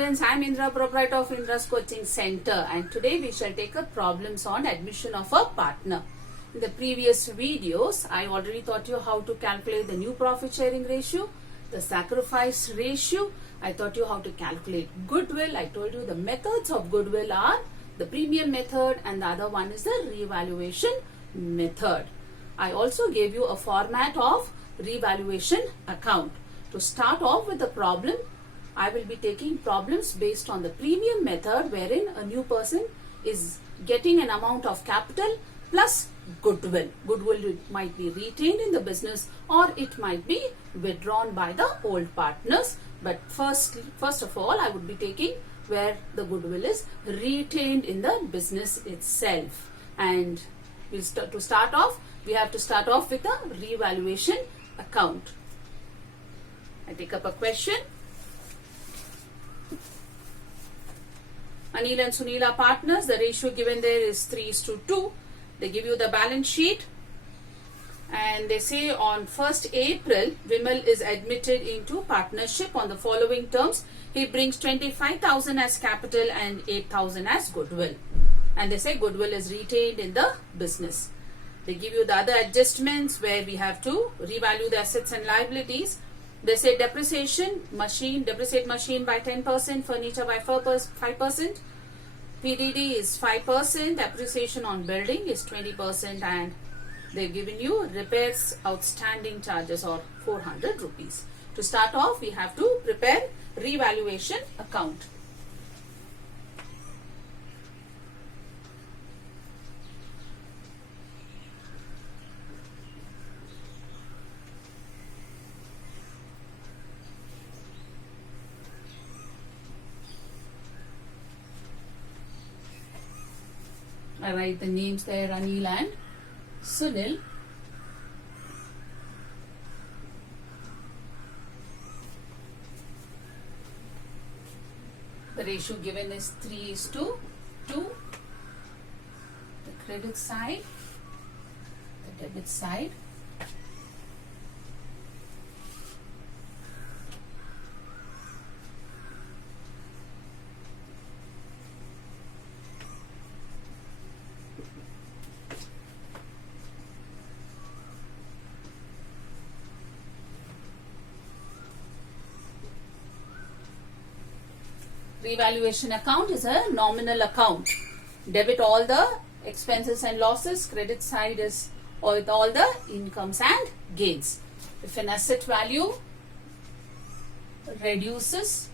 students, I am Indra, proprietor of Indra's Coaching Center, and today we shall take up problems on admission of a partner. In the previous videos, I already taught you how to calculate the new profit sharing ratio, the sacrifice ratio. I taught you how to calculate goodwill. I told you the methods of goodwill are the premium method and the other one is the revaluation method. I also gave you a format of revaluation account. To start off with the problem, I will be taking problems based on the premium method wherein a new person is getting an amount of capital plus goodwill. Goodwill might be retained in the business or it might be withdrawn by the old partners. But first of all, I would be taking where the goodwill is retained in the business itself. And to start off, we have to start off with a revaluation account. I take up a question. Anil and Sunil are partners. The ratio given there is 3:2. They give you the balance sheet and they say on 1st April, Vimal is admitted into partnership on the following terms. He brings 25,000 as capital and 8,000 as goodwill. And they say goodwill is retained in the business. They give you the other adjustments where we have to revalue the assets and liabilities. They say depreciate machine by 10%, furniture by 5%, PDD is 5%, depreciation on building is 20%, and they've given you repairs outstanding charges or 400 rupees. To start off, we have to prepare revaluation account. I write the names there, Anil and Sunil. The ratio given is 3:2. The credit side, the debit side. Revaluation account is a nominal account. Debit all the expenses and losses. Credit side is with all the incomes and gains. If an asset value reduces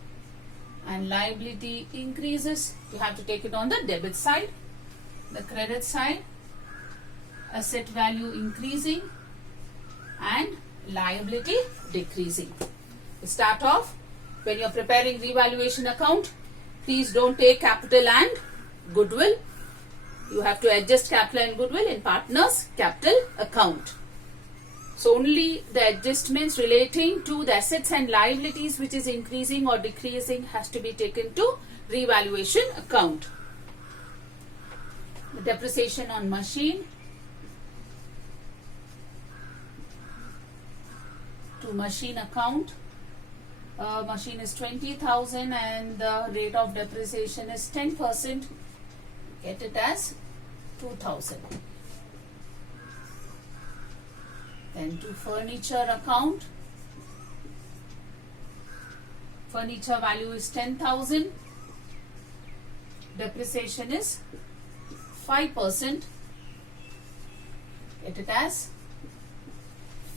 and liability increases, you have to take it on the debit side. The credit side, asset value increasing and liability decreasing. We start off. When you are preparing revaluation account, please don't take capital and goodwill. You have to adjust capital and goodwill in partners capital account. So only the adjustments relating to the assets and liabilities which is increasing or decreasing has to be taken to revaluation account. The depreciation on machine to machine account. Machine is 20,000 and the rate of depreciation is 10%. Get it as 2,000. Then to furniture account. Furniture value is 10,000. Depreciation is 5%. Get it as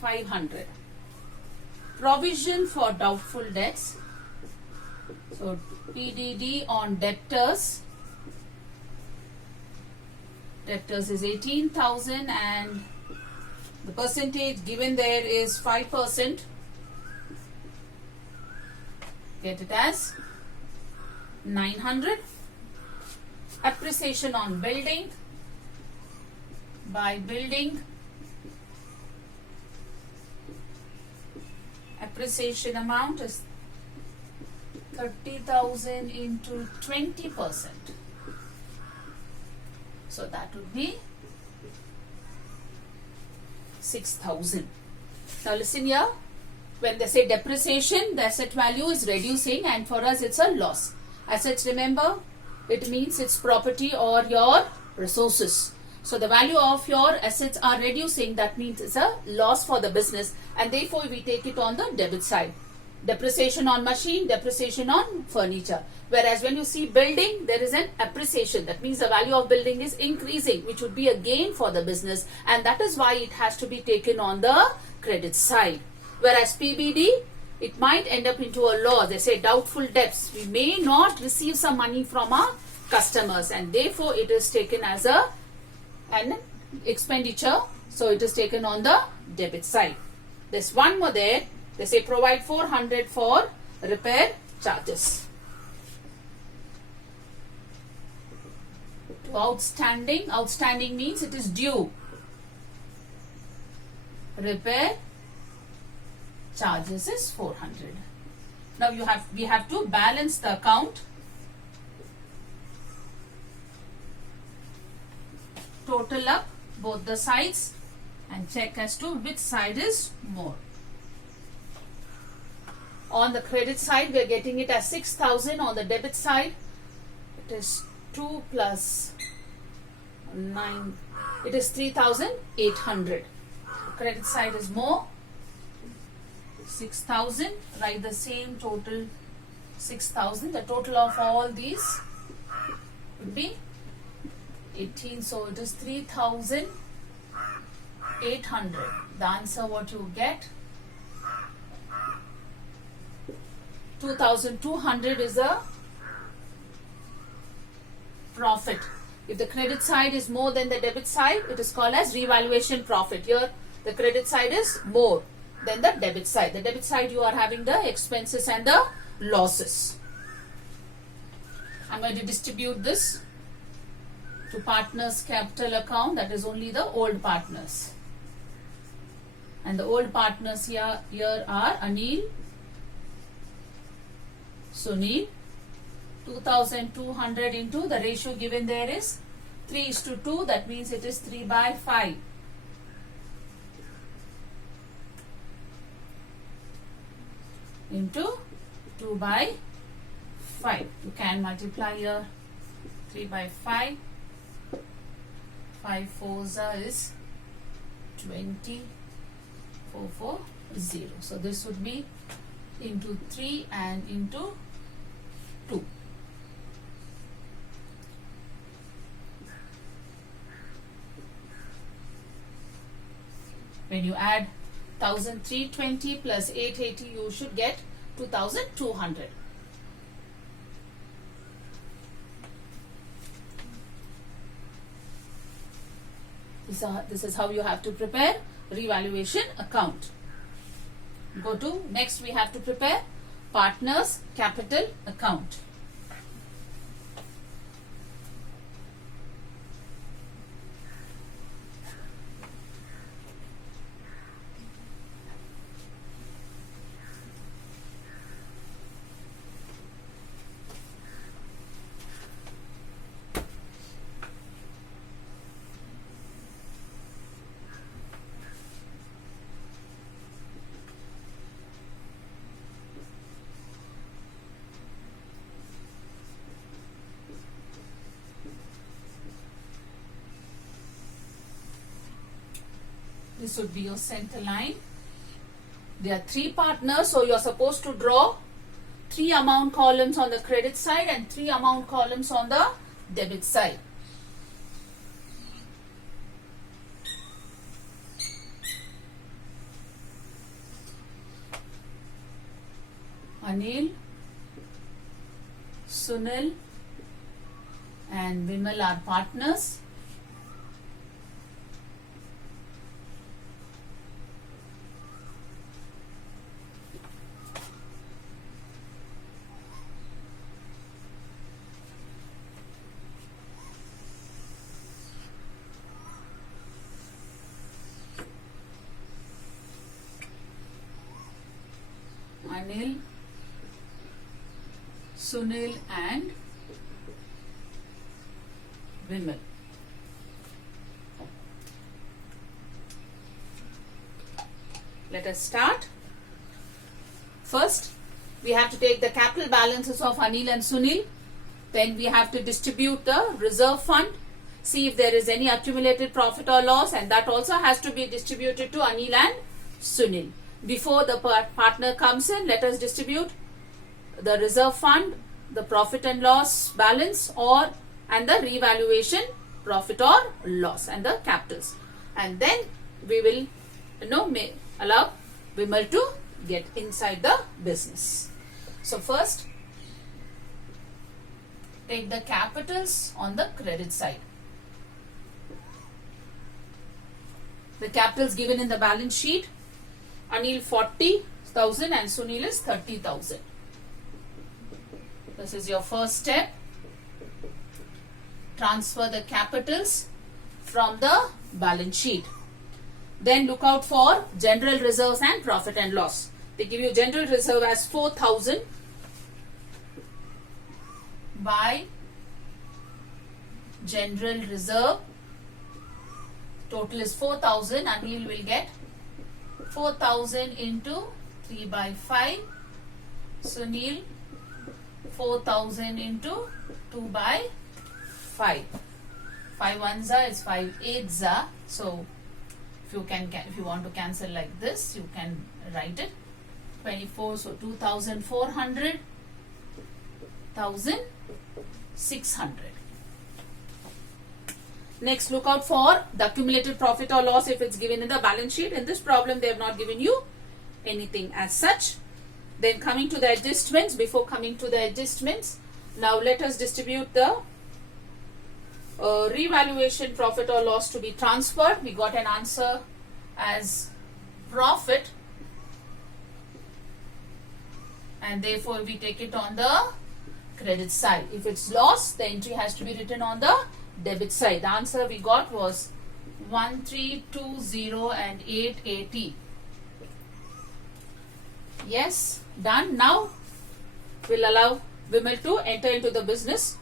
500. Provision for doubtful debts. So PDD on debtors. Debtors is 18,000 and the percentage given there is 5%. Get it as 900. Appreciation on building. By building, appreciation amount is 30,000 into 20%. So that would be 6,000. Now listen here. When they say depreciation, the asset value is reducing and for us it's a loss. Assets, remember, it means its property or your resources. So the value of your assets are reducing. That means it's a loss for the business, and therefore we take it on the debit side. Depreciation on machine, depreciation on furniture. Whereas when you see building, there is an appreciation. That means the value of building is increasing, which would be a gain for the business, and that is why it has to be taken on the credit side. Whereas PBD, it might end up into a loss. They say doubtful debts. We may not receive some money from our customers, and therefore it is taken as an expenditure. So it is taken on the debit side. There's one more there. They say provide 400 for repair charges. To outstanding. Outstanding means it is due. Repair charges is 400. Now we have to balance the account. Total up both the sides and check as to which side is more. On the credit side, we are getting it as 6,000. On the debit side, it is 2 plus 9. It is 3,800. Credit side is more. 6,000. Write the same total 6,000. The total of all these would be 18. So it is 3,800. The answer what you get, 2,200 is a profit. If the credit side is more than the debit side, it is called as revaluation profit. Here the credit side is more than the debit side. The debit side you are having the expenses and the losses. I'm going to distribute this to partners capital account. That is only the old partners. And the old partners here are Anil, Sunil. 2,200 into the ratio given there is 3:2. That means it is 3/5. Into 2/5. You can multiply here 3/5. 5 4s is 20. 440. So this would be into 3 and into 2. When you add 1,320 plus 880, you should get 2,200. This is how you have to prepare revaluation account. Go to next, we have to prepare partners capital account. This would be your center line. There are 3 partners, so you are supposed to draw 3 amount columns on the credit side and 3 amount columns on the debit side. Anil, Sunil and Vimal are partners. Anil, Sunil and Vimal. Let us start. First, We have to take the capital balances of Anil and Sunil. Then we have to distribute the reserve fund. See if there is any accumulated profit or loss, and that also has to be distributed to Anil and Sunil. Before the partner comes in, let us distribute the reserve fund, the profit and loss balance, and the revaluation profit or loss, and the capitals. And then we will allow Vimal to get inside the business. So first, take the capitals on the credit side. The capitals given in the balance sheet: Anil 40,000 and Sunil is 30,000. This is your first step. Transfer the capitals from the balance sheet. Then look out for general reserves and profit and loss. They give you general reserve as 4,000 by general reserve. Total is 4,000. Anil will get 4,000 into 3 by 5. Sunil 4,000 into 2 by 5. 5 ones are is 5 eights are. So if you want to cancel like this, you can write it. 24. So 2,400, 1,600. Next, look out for the accumulated profit or loss if it's given in the balance sheet. In this problem, they have not given you anything as such. Then coming to the adjustments, before coming to the adjustments, now let us distribute the revaluation profit or loss to be transferred. We got an answer as profit, and therefore we take it on the credit side. If it's loss, the entry has to be written on the debit side. The answer we got was 1320 and 880. Yes, done. Now we'll allow Vimal to enter into the business.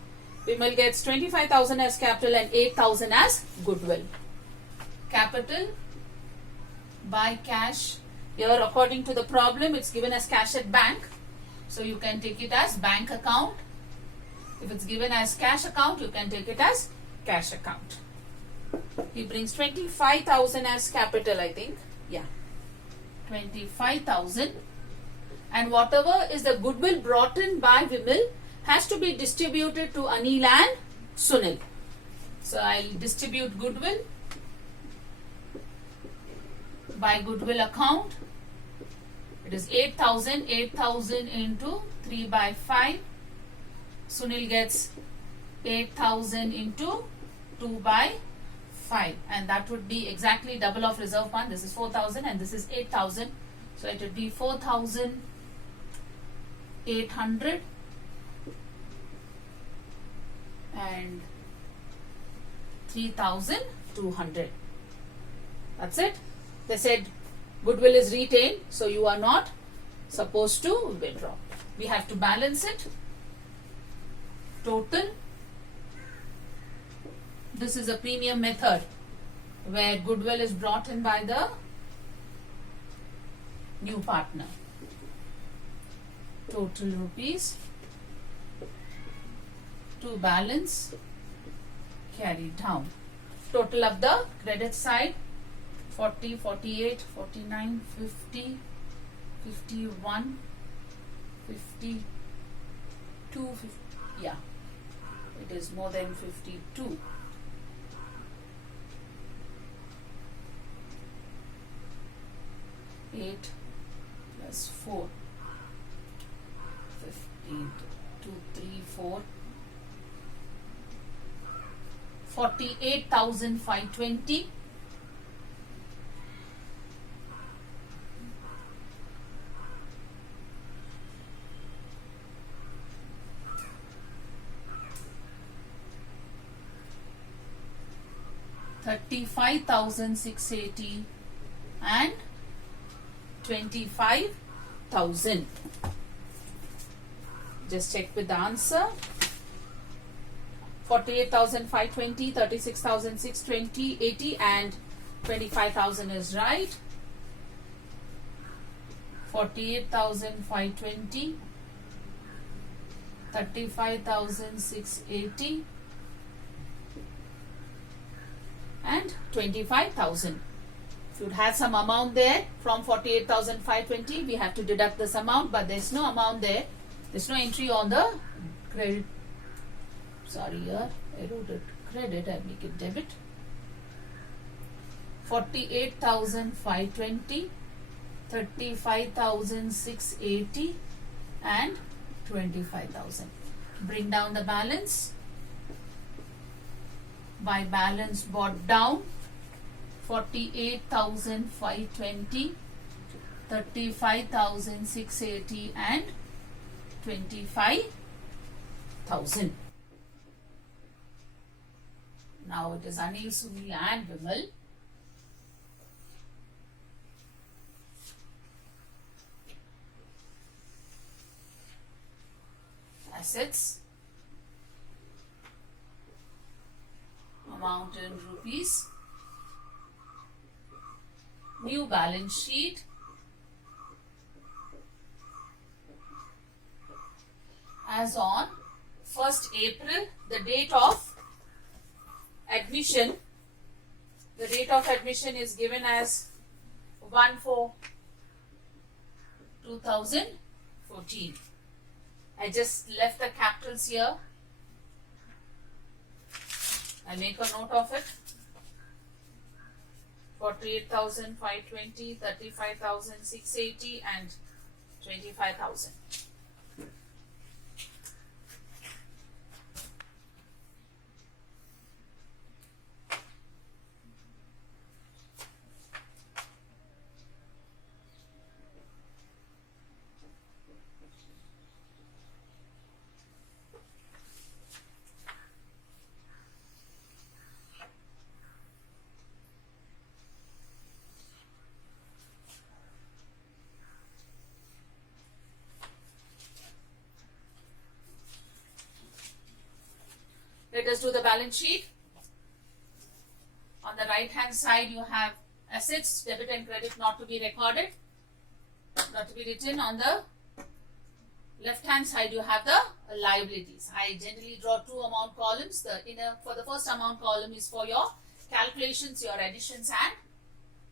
Vimal gets 25,000 as capital and 8,000 as goodwill. Capital by cash. Here, according to the problem, it's given as cash at bank. So you can take it as bank account. If it's given as cash account, you can take it as cash account. He brings 25,000 as capital, I think. Yeah. 25,000. And whatever is the goodwill brought in by Vimal has to be distributed to Anil and Sunil. So I'll distribute goodwill by goodwill account. It is 8,000. 8,000 into 3 by 5. Sunil gets 8,000 into 2 by 5, and that would be exactly double of reserve fund. This is 4,000 and this is 8,000. So it would be 4,800 and 3,200. That's it. They said goodwill is retained, so you are not supposed to withdraw. We have to balance it. Total. This is a premium method where goodwill is brought in by the new partner. Total rupees to balance carry down. Total of the credit side: 40, 48, 49, 50, 51, 52, 50. Yeah, it is more than 52. Eight plus 4, 15, 2, 3, 4, 48,520. $35,680 and 25,000. Just check with the answer. 48,520, 36,620, 80 and 25,000 is right. 48,520, 35,680 and 25,000. If you had some amount there from 48,520, we have to deduct this amount, but there's no amount there. There's no entry on the credit. Sorry, here I wrote it credit, I make it debit. 48,520, 35,680 and 25,000. Bring down the balance. By balance brought down, 48,520, 35,680 and 25,000. Now it is Anil, Sunil and Vimal. Assets, amount in rupees, new balance sheet, as on 1st April, the date of admission. The date of admission is given as 1/4/2014. I just left the capitals here. I make a note of it. 48,520, 35,680 and 25,000. Let us do the balance sheet. On the right hand side you have assets, debit and credit not to be recorded, not to be written. On the left hand side you have the liabilities. I generally draw two amount columns. For the first amount column is for your calculations, your additions and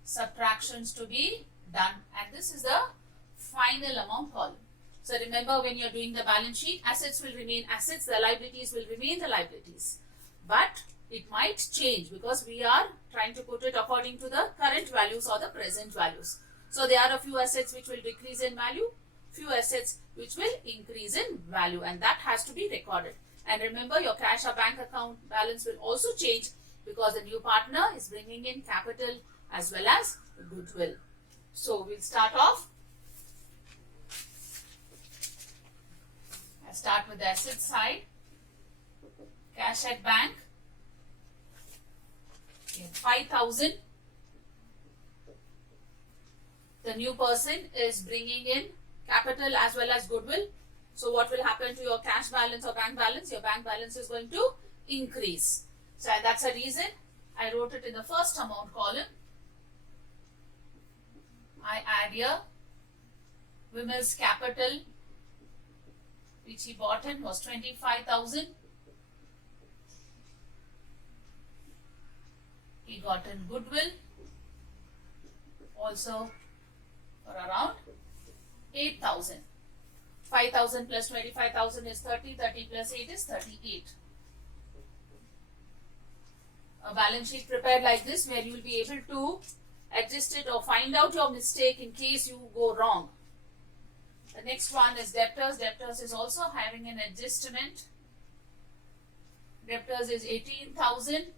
subtractions to be done, and this is the final amount column. So remember, when you're doing the balance sheet, assets will remain assets, the liabilities will remain the liabilities. But it might change because we are trying to put it according to the current values or the present values. So there are a few assets which will decrease in value, few assets which will increase in value, and that has to be recorded. And remember, your cash or bank account balance will also change because the new partner is bringing in capital as well as goodwill. So we'll start off. Start with the asset side. Cash at bank, 5,000. The new person is bringing in capital as well as goodwill. So what will happen to your cash balance or bank balance? Your bank balance is going to increase. So that's a reason I wrote it in the first amount column. I add here Vimal's capital, which he bought in, was 25,000. He got in goodwill also for around 8,000. 5,000 plus 25,000 is 30. 30 plus 8 is 38. A balance sheet prepared like this, where you will be able to adjust it or find out your mistake in case you go wrong. The next one is debtors. Debtors is also having an adjustment. Debtors is 18,000.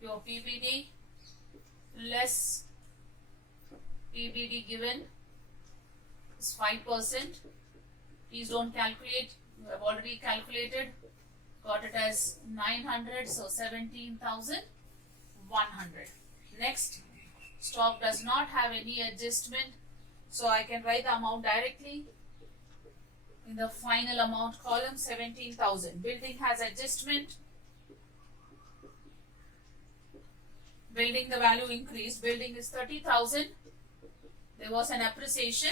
Your PBD less PBD given is 5%. Please don't calculate. You have already calculated. Got it as 900. So 17,100. Next, stock does not have any adjustment. So I can write the amount directly in the final amount column, 17,000. Building has adjustment. Building, the value increased. Building is 30,000. There was an appreciation.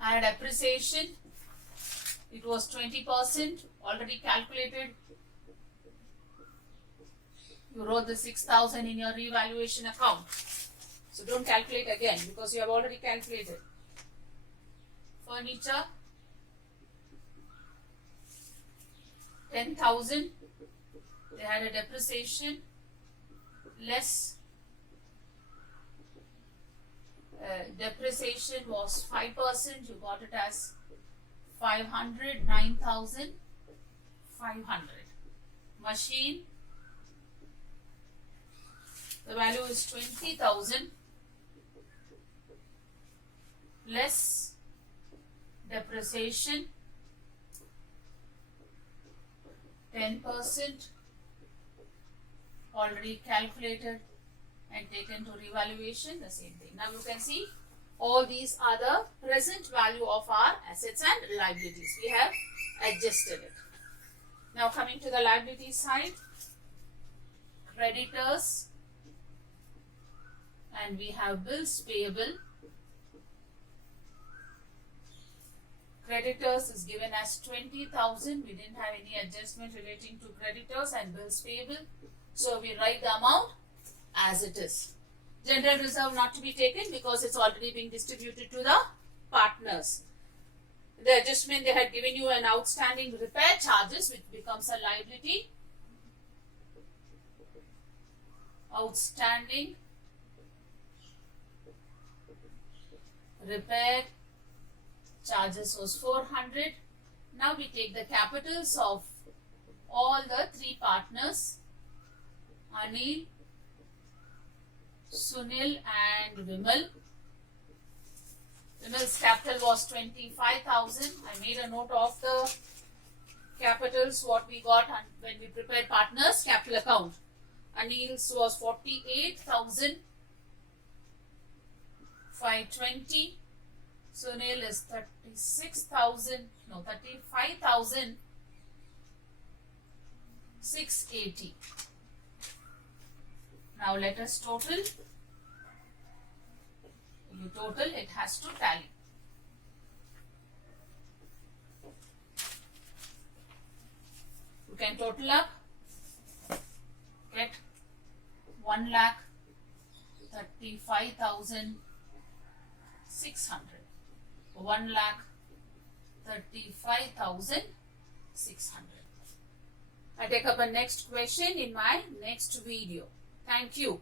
I had appreciation. It was 20%, already calculated. You wrote the 6,000 in your revaluation account. So don't calculate again because you have already calculated. Furniture, 10,000. They had a depreciation less. Depreciation was 5%. You got it as 500, 9,500. Machine, the value is 20,000 less depreciation 10%, already calculated and taken to revaluation, the same thing. Now you can see all these are the present value of our assets and liabilities. We have adjusted it. Now coming to the liability side, creditors, and we have bills payable. Creditors is given as 20,000. We didn't have any adjustment relating to creditors and bills payable. So we write the amount as it is. General reserve not to be taken because it's already being distributed to the partners. The adjustment, they had given you an outstanding repair charges which becomes a liability. Outstanding repair charges was 400. Now we take the capitals of all the three partners, Anil, Sunil and Vimal. Vimal's capital was 25,000. I made a note of the capitals what we got when we prepared partners capital account. Anil's was 48,520. Sunil is 35,680. Now let us total. You total, it has to tally. You can total up, get 1,35,600. 1,35,600. I take up a next question in my next video. Thank you.